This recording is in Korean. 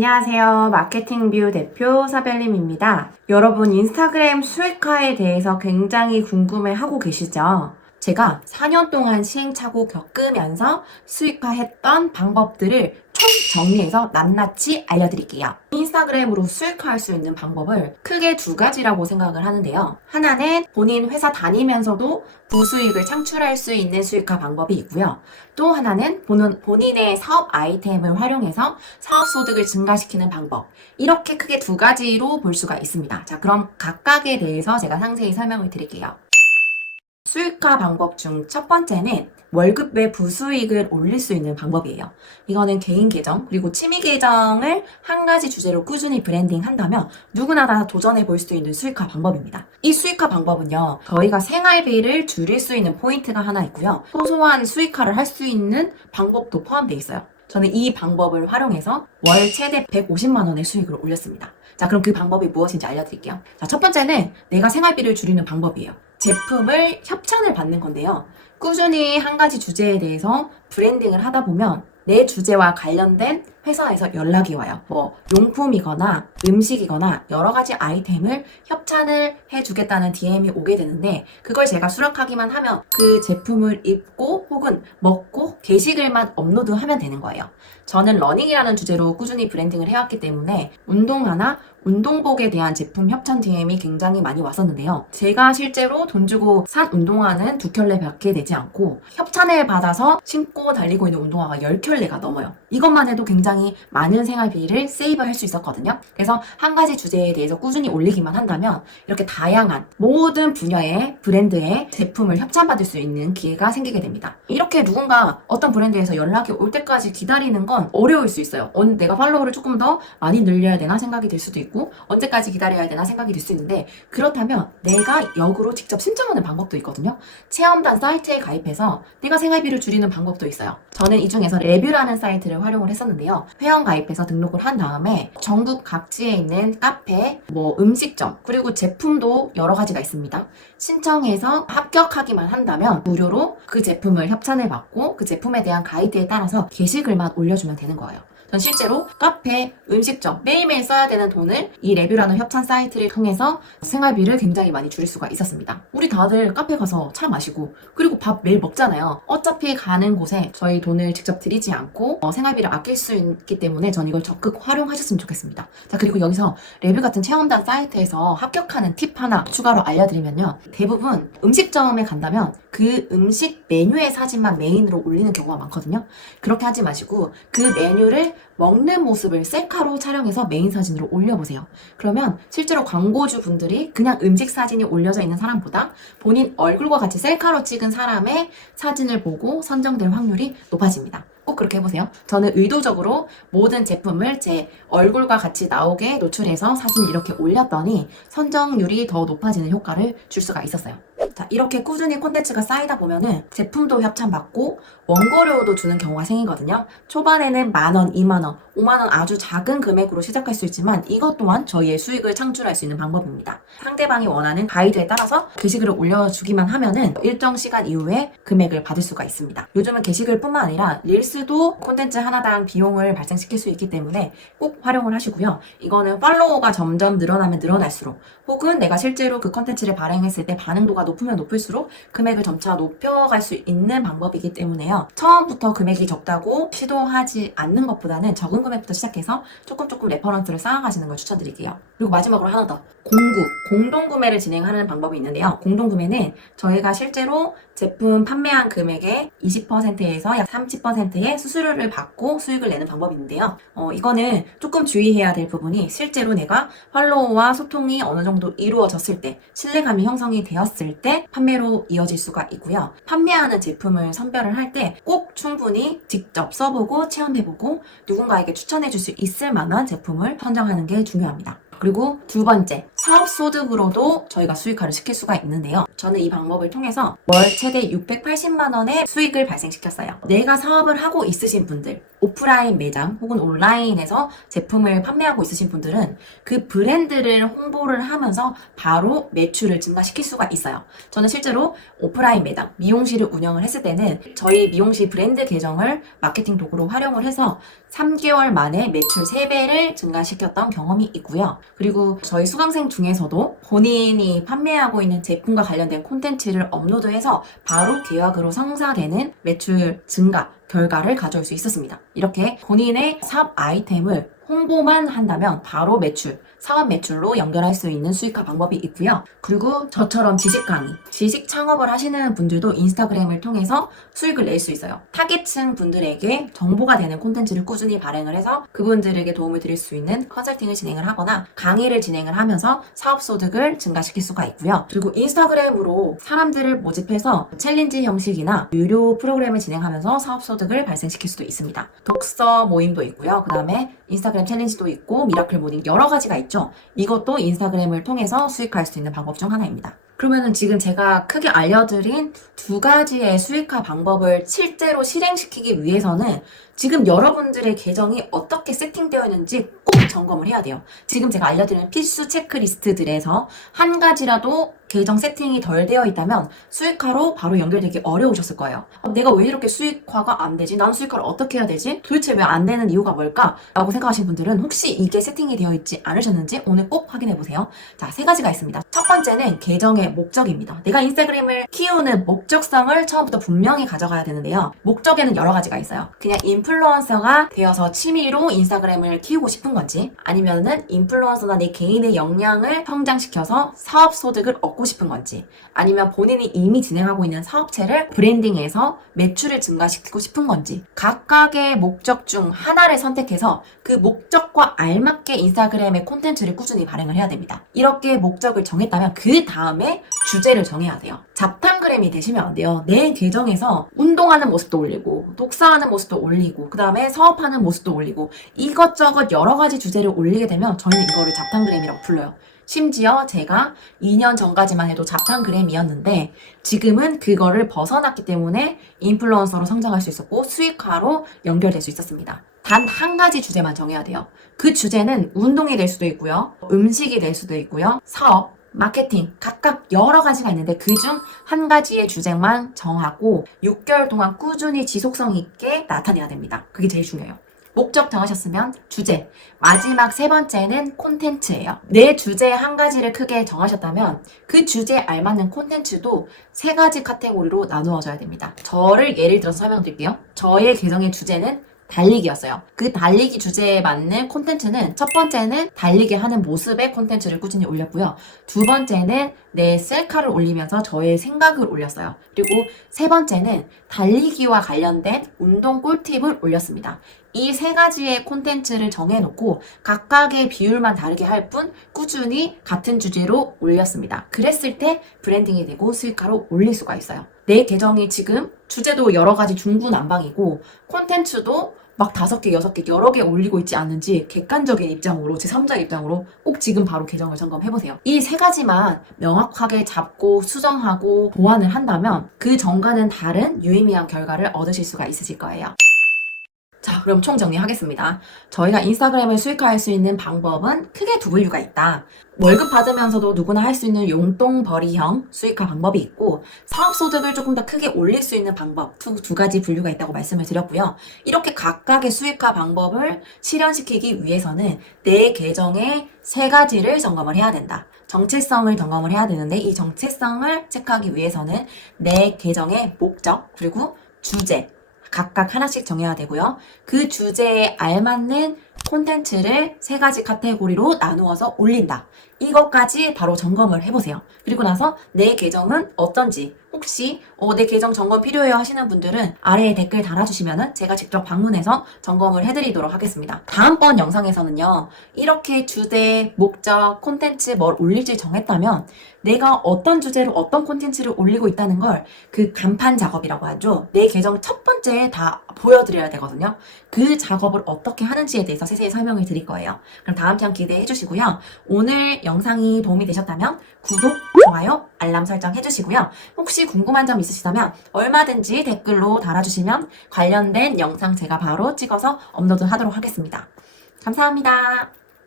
안녕하세요. 마케팅뷰 대표 사벨림입니다. 여러분 인스타그램 수익화에 대해서 굉장히 궁금해하고 계시죠? 제가 4년 동안 시행착오 겪으면서 수익화했던 방법들을 총 정리해서 낱낱이 알려드릴게요. 인스타그램으로 수익화할 수 있는 방법을 크게 두 가지라고 생각을 하는데요. 하나는 본인 회사 다니면서도 부수익을 창출할 수 있는 수익화 방법이 있고요. 또 하나는 본인의 사업 아이템을 활용해서 사업 소득을 증가시키는 방법. 이렇게 크게 두 가지로 볼 수가 있습니다. 자, 그럼 각각에 대해서 제가 상세히 설명을 드릴게요. 수익화 방법 중 첫 번째는 월급 외 부수익을 올릴 수 있는 방법이에요. 이거는 개인 계정 그리고 취미 계정을 한 가지 주제로 꾸준히 브랜딩 한다면 누구나 다 도전해 볼 수 있는 수익화 방법입니다. 이 수익화 방법은요, 저희가 생활비를 줄일 수 있는 포인트가 하나 있고요. 소소한 수익화를 할 수 있는 방법도 포함되어 있어요. 저는 이 방법을 활용해서 월 최대 150만 원의 수익을 올렸습니다. 자, 그럼 그 방법이 무엇인지 알려드릴게요. 자, 첫 번째는 내가 생활비를 줄이는 방법이에요. 제품을 협찬을 받는 건데요. 꾸준히 한 가지 주제에 대해서 브랜딩을 하다 보면 내 주제와 관련된 회사에서 연락이 와요. 뭐 용품이거나 음식이거나 여러 가지 아이템을 협찬을 해주겠다는 DM이 오게 되는데, 그걸 제가 수락하기만 하면 그 제품을 입고 혹은 먹고 게시글만 업로드하면 되는 거예요. 저는 러닝이라는 주제로 꾸준히 브랜딩을 해왔기 때문에 운동화나 운동복에 대한 제품 협찬 DM이 굉장히 많이 왔었는데요. 제가 실제로 돈 주고 산 운동화는 2켤레밖에 되지 않고 협찬을 받아서 신고 달리고 있는 운동화가 10켤레가 넘어요. 이것만 해도 굉장히 많은 생활비를 세이브할 수 있었거든요. 그래서 한 가지 주제에 대해서 꾸준히 올리기만 한다면 이렇게 다양한 모든 분야의 브랜드의 제품을 협찬받을 수 있는 기회가 생기게 됩니다. 이렇게 누군가 어떤 브랜드에서 연락이 올 때까지 기다리는 건 어려울 수 있어요. 내가 팔로워를 조금 더 많이 늘려야 되나 생각이 들 수도 있고, 언제까지 기다려야 되나 생각이 들 수 있는데, 그렇다면 내가 역으로 직접 신청하는 방법도 있거든요. 체험단 사이트에 가입해서 내가 생활비를 줄이는 방법도 있어요. 저는 이 중에서 레뷰라는 사이트를 활용을 했었는데요. 회원 가입해서 등록을 한 다음에 전국 각지에 있는 카페, 음식점, 그리고 제품도 여러 가지가 있습니다. 신청해서 합격하기만 한다면 무료로 그 제품을 협찬을 받고 그 제품에 대한 가이드에 따라서 게시글만 올려주면 되는 거예요. 전 실제로 카페, 음식점 매일매일 써야 되는 돈을 이 레뷰라는 협찬 사이트를 통해서 생활비를 굉장히 많이 줄일 수가 있었습니다. 우리 다들 카페 가서 차 마시고 그리고 밥 매일 먹잖아요. 어차피 가는 곳에 저희 돈을 직접 들이지 않고 생활비를 아낄 수 있기 때문에 전 이걸 적극 활용하셨으면 좋겠습니다. 자, 그리고 여기서 레뷰 같은 체험단 사이트에서 합격하는 팁 하나 추가로 알려드리면요. 대부분 음식점에 간다면 그 음식 메뉴의 사진만 메인으로 올리는 경우가 많거든요. 그렇게 하지 마시고 그 메뉴를 먹는 모습을 셀카로 촬영해서 메인 사진으로 올려보세요. 그러면 실제로 광고주 분들이 그냥 음식 사진이 올려져 있는 사람보다 본인 얼굴과 같이 셀카로 찍은 사람의 사진을 보고 선정될 확률이 높아집니다. 꼭 그렇게 해보세요. 저는 의도적으로 모든 제품을 제 얼굴과 같이 나오게 노출해서 사진을 이렇게 올렸더니 선정률이 더 높아지는 효과를 줄 수가 있었어요. 자, 이렇게 꾸준히 콘텐츠가 쌓이다 보면은 제품도 협찬받고 원고료도 주는 경우가 생기거든요. 초반에는 10,000원, 20,000원, 50,000원 아주 작은 금액으로 시작할 수 있지만 이것 또한 저희의 수익을 창출할 수 있는 방법입니다. 상대방이 원하는 가이드에 따라서 게시글을 올려주기만 하면은 일정 시간 이후에 금액을 받을 수가 있습니다. 요즘은 게시글뿐만 아니라 릴스도 콘텐츠 하나당 비용을 발생시킬 수 있기 때문에 꼭 활용을 하시고요. 이거는 팔로워가 점점 늘어나면 늘어날수록 혹은 내가 실제로 그 콘텐츠를 발행했을 때 반응도가 높으면 높을수록 금액을 점차 높여갈 수 있는 방법이기 때문에요. 처음부터 금액이 적다고 시도하지 않는 것보다는 적은 금액부터 시작해서 조금 레퍼런스를 쌓아가시는 걸 추천드릴게요. 그리고 마지막으로 하나 더. 공동구매를 진행하는 방법이 있는데요. 공동구매는 저희가 실제로 제품 판매한 금액의 20%에서 약 30%의 수수료를 받고 수익을 내는 방법인데요. 이거는 조금 주의해야 될 부분이 실제로 내가 팔로워와 소통이 어느 정도 이루어졌을 때, 신뢰감이 형성이 되었을 때 판매로 이어질 수가 있고요. 판매하는 제품을 선별을 할 때 꼭 충분히 직접 써보고 체험해보고 누군가에게 추천해줄 수 있을 만한 제품을 선정하는 게 중요합니다. 그리고 두 번째, 사업소득으로도 저희가 수익화를 시킬 수가 있는데요. 저는 이 방법을 통해서 월 최대 680만 원의 수익을 발생시켰어요. 내가 사업을 하고 있으신 분들, 오프라인 매장 혹은 온라인에서 제품을 판매하고 있으신 분들은 그 브랜드를 홍보를 하면서 바로 매출을 증가시킬 수가 있어요. 저는 실제로 오프라인 매장, 미용실을 운영을 했을 때는 저희 미용실 브랜드 계정을 마케팅 도구로 활용을 해서 3개월 만에 매출 3배를 증가시켰던 경험이 있고요. 그리고 저희 수강생 중에서도 본인이 판매하고 있는 제품과 관련된 콘텐츠를 업로드해서 바로 계약으로 성사되는 매출 증가 결과를 가져올 수 있었습니다. 이렇게 본인의 사업 아이템을 홍보만 한다면 바로 매출, 사업 매출로 연결할 수 있는 수익화 방법이 있고요. 그리고 저처럼 지식 강의, 지식 창업을 하시는 분들도 인스타그램을 통해서 수익을 낼 수 있어요. 타겟층 분들에게 정보가 되는 콘텐츠를 꾸준히 발행을 해서 그분들에게 도움을 드릴 수 있는 컨설팅을 진행을 하거나 강의를 진행을 하면서 사업 소득을 증가시킬 수가 있고요. 그리고 인스타그램으로 사람들을 모집해서 챌린지 형식이나 유료 프로그램을 진행하면서 사업 소득을 발생시킬 수도 있습니다. 독서 모임도 있고요. 그 다음에 인스타그램 챌린지도 있고 미라클 모닝 여러 가지가 있죠. 이것도 인스타그램을 통해서 수익화할 수 있는 방법 중 하나입니다. 그러면은 지금 제가 크게 알려드린 2가지의 수익화 방법을 실제로 실행시키기 위해서는 지금 여러분들의 계정이 어떻게 세팅되어 있는지 꼭 점검을 해야 돼요. 지금 제가 알려드린 필수 체크리스트들에서 한 가지라도 계정 세팅이 덜 되어 있다면 수익화로 바로 연결되기 어려우셨을 거예요. 내가 왜 이렇게 수익화가 안 되지? 난 수익화를 어떻게 해야 되지? 도대체 왜 안 되는 이유가 뭘까? 라고 생각하시는 분들은 혹시 이게 세팅이 되어 있지 않으셨는지 오늘 꼭 확인해 보세요. 자, 3가지가 있습니다. 첫 번째는 계정의 목적입니다. 내가 인스타그램을 키우는 목적성을 처음부터 분명히 가져가야 되는데요. 목적에는 여러 가지가 있어요. 그냥 인플루언서가 되어서 취미로 인스타그램을 키우고 싶은 건지, 아니면은 인플루언서나 내 개인의 역량을 성장시켜서 사업 소득을 얻고 싶은 건지, 아니면 본인이 이미 진행하고 있는 사업체를 브랜딩해서 매출을 증가시키고 싶은 건지, 각각의 목적 중 하나를 선택해서 그 목적과 알맞게 인스타그램의 콘텐츠를 꾸준히 발행을 해야 됩니다. 이렇게 목적을 정했다면 그 다음에 주제를 정해야 돼요. 잡탕그램이 되시면 안 돼요. 내 계정에서 운동하는 모습도 올리고 독서하는 모습도 올리고 그 다음에 사업하는 모습도 올리고 이것저것 여러 가지 주제를 올리게 되면 저희는 이거를 잡탕그램이라고 불러요. 심지어 제가 2년 전까지만 해도 잡탕그램이었는데 지금은 그거를 벗어났기 때문에 인플루언서로 성장할 수 있었고 수익화로 연결될 수 있었습니다. 단 한 가지 주제만 정해야 돼요. 그 주제는 운동이 될 수도 있고요. 음식이 될 수도 있고요. 사업, 마케팅 각각 여러 가지가 있는데 그중 한 가지의 주제만 정하고 6개월 동안 꾸준히 지속성 있게 나타내야 됩니다. 그게 제일 중요해요. 목적 정하셨으면 주제, 마지막 3번째는 콘텐츠예요. 내 주제 한 가지를 크게 정하셨다면 그 주제에 알맞는 콘텐츠도 3가지 카테고리로 나누어져야 됩니다. 저를 예를 들어서 설명드릴게요. 저의 계정의 주제는 달리기였어요. 그 달리기 주제에 맞는 콘텐츠는 첫 번째는 달리기 하는 모습의 콘텐츠를 꾸준히 올렸고요. 2번째는 내 셀카를 올리면서 저의 생각을 올렸어요. 그리고 3번째는 달리기와 관련된 운동 꿀팁을 올렸습니다. 이 3가지의 콘텐츠를 정해놓고 각각의 비율만 다르게 할 뿐 꾸준히 같은 주제로 올렸습니다. 그랬을 때 브랜딩이 되고 수익화로 올릴 수가 있어요. 내 계정이 지금 주제도 여러 가지 중구난방이고 콘텐츠도 막 5개, 6개, 여러 개 올리고 있지 않은지 객관적인 입장으로, 제3자 입장으로 꼭 지금 바로 계정을 점검해보세요. 이 3가지만 명확하게 잡고 수정하고 보완을 한다면 그 전과는 다른 유의미한 결과를 얻으실 수가 있으실 거예요. 자, 그럼 총정리하겠습니다. 저희가 인스타그램을 수익화할 수 있는 방법은 크게 2분류가 있다. 월급 받으면서도 누구나 할 수 있는 용돈벌이형 수익화 방법이 있고 사업소득을 조금 더 크게 올릴 수 있는 방법 두 가지 분류가 있다고 말씀을 드렸고요. 이렇게 각각의 수익화 방법을 실현시키기 위해서는 내 계정의 3가지를 점검을 해야 된다. 정체성을 점검을 해야 되는데 이 정체성을 체크하기 위해서는 내 계정의 목적 그리고 주제 각각 하나씩 정해야 되고요. 그 주제에 알맞는 콘텐츠를 3가지 카테고리로 나누어서 올린다. 이것까지 바로 점검을 해보세요. 그리고 나서 내 계정은 어떤지 혹시 내 계정 점검 필요해요 하시는 분들은 아래에 댓글 달아주시면 제가 직접 방문해서 점검을 해드리도록 하겠습니다. 다음번 영상에서는요. 이렇게 주제, 목적, 콘텐츠 뭘 올릴지 정했다면 내가 어떤 주제로 어떤 콘텐츠를 올리고 있다는 걸 그 간판 작업이라고 하죠. 내 계정 첫 번째 다 보여드려야 되거든요. 그 작업을 어떻게 하는지에 대해서 세세히 설명을 드릴 거예요. 그럼 다음 편 기대해 주시고요. 오늘 영상이 도움이 되셨다면 구독, 좋아요, 알람 설정 해주시고요. 혹시 궁금한 점 있으시다면 얼마든지 댓글로 달아주시면 관련된 영상 제가 바로 찍어서 업로드 하도록 하겠습니다. 감사합니다.